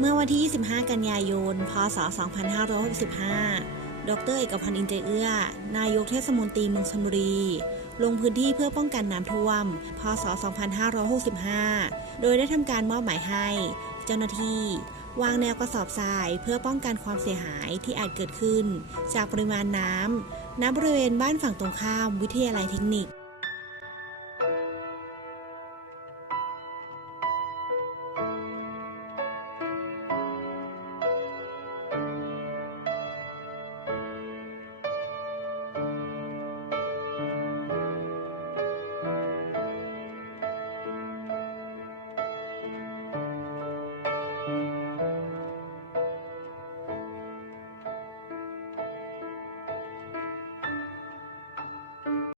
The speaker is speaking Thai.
เมื่อวันที่ 25 กันยายน พศ 2565 ดร เอกพันธ์อินเจเอื้อ นายกเทศมนตรีเมืองชลบุรี ลงพื้นที่เพื่อป้องกันน้ำท่วม พศ 2565 โดยได้ทำการมอบหมายให้ เจ้าหน้าที่ วางแนวกระสอบทรายเพื่อป้องกันความเสียหายที่อาจเกิดขึ้น จากปริมาณน้ำณบริเวณบ้านฝั่งตรงข้ามวิทยาลัยเทคนิค